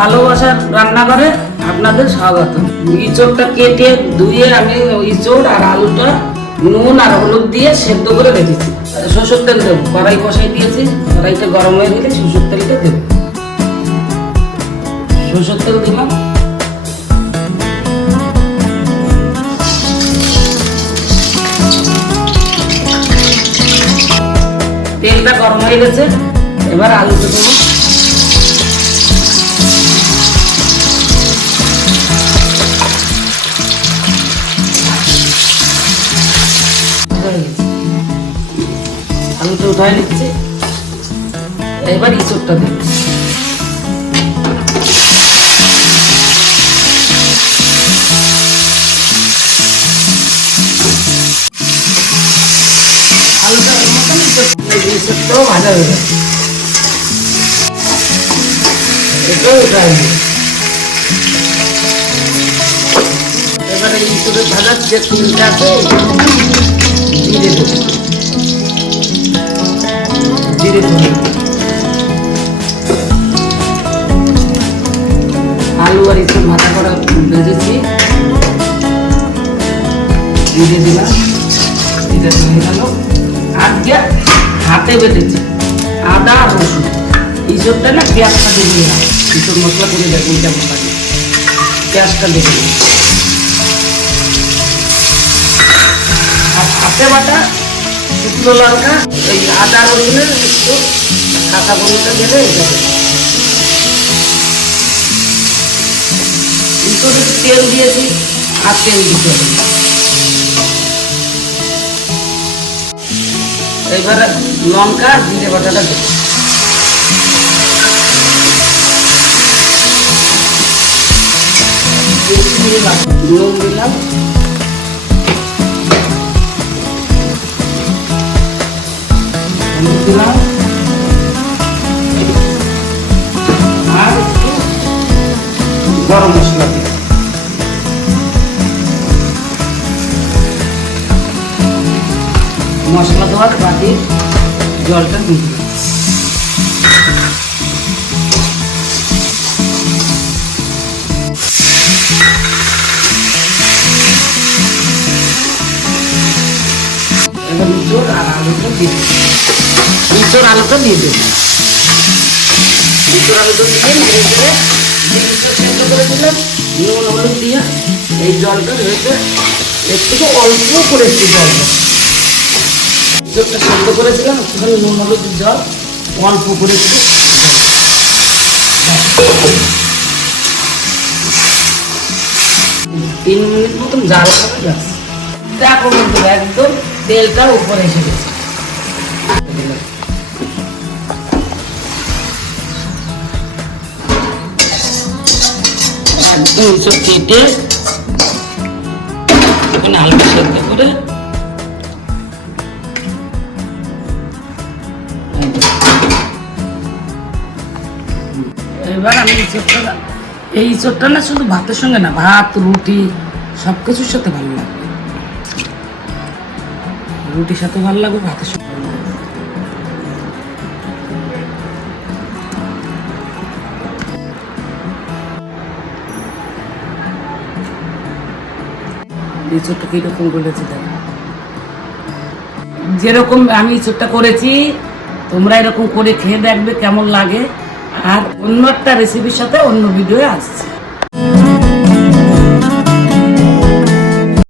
ভালোবাসার রান্নাঘরে আপনাদের স্বাগত। ইঁচড়টা কেটে ধুয়ে আমি ইঁচড় আর আলুটা নুন আর হলুদ দিয়ে সেদ্ধ করে রেখেছি। সরষের তেল দেবো, কড়াই বসাই দিয়েছি, কড়াইটা গরম হয়ে গেলে সরষের তেলটা দেবো। সরষের তেল দিলাম, তেলটা গরম হয়ে গেছে, এবার আলুটা দেবো। আলুটা উঠায় নিচ্ছি, এবার ইঁচড়টা দেব। আলুটা ইঁচড়টাও ভাজা হয়ে যাবে, এটাও উঠায় নিই। এবারে ইঁচড়ের ভাজার যে তেলটা আছে দিয়ে দেবো, জিরে ধরে আলু আর একটু মাথা করা ভেজেছি, জিরে দিলাম, জিরে হয়ে গেল। আজকে হাতে বেটেছি আদা আর রসুন, ইঁচড়টা না পেঁয়াজটা দিয়ে দিলাম, ইঁচড় মশলা করে দেখুন কেমন লাগে, পেঁয়াজটা দেখে দিই। আর হাতে বাটা শুকনো লঙ্কা, ওই আদা রসুনের একটু কাঁচা মরিচটা দেবে, এটা ইঁচড়ে তেল দিয়েছি আর তেল দিতে হবে। এবারে লঙ্কা জিরে বাটাটা দেবো, নুন দিলাম, দিলাম আর একটু গরম মশলা দিলাম। মশলা দেওয়ার বাকি জলটা দিয়ে দিলাম। এবার ইঁচড় আর আলুটা দিয়ে দেবো, ইঁচড় আলুটা দিয়ে দেবো, ইঁচড় আলুটা দিয়ে নেড়ে চেড়ে সেদ্ধ করে দিলাম নুন হলুদ দিয়ে। এই জলটা হয়েছে একটু অল্প করেছি, জলটা ইঁচড়টা সেদ্ধ করেছিলাম, একটুখানি নুন হলুদ জল অল্প করেছি। 3 মিনিট মতন জাল করে যাচ্ছে। দেখো কিন্তু একদম তেলটা উপরে এসে গেছে। একদম ইঁচড় কেটে এখানে হালকা সেদ্ধ করে এবার আমি এই ইঁচড়টা না শুধু ভাতের সঙ্গে না, ভাত রুটি সব কিছুর সাথে ভালো লাগবে, রুটির সাথে ভালো লাগবে, ভাতের সাথে ভালো লাগবে। ইঁচড়টা কিরকম করেছি দেখ, যেরকম আমি ইঁচড়টা করেছি তোমরা এরকম করে খেয়ে দেখবে কেমন লাগে। আর অন্য একটা রেসিপির সাথে অন্য ভিডিও আসছে।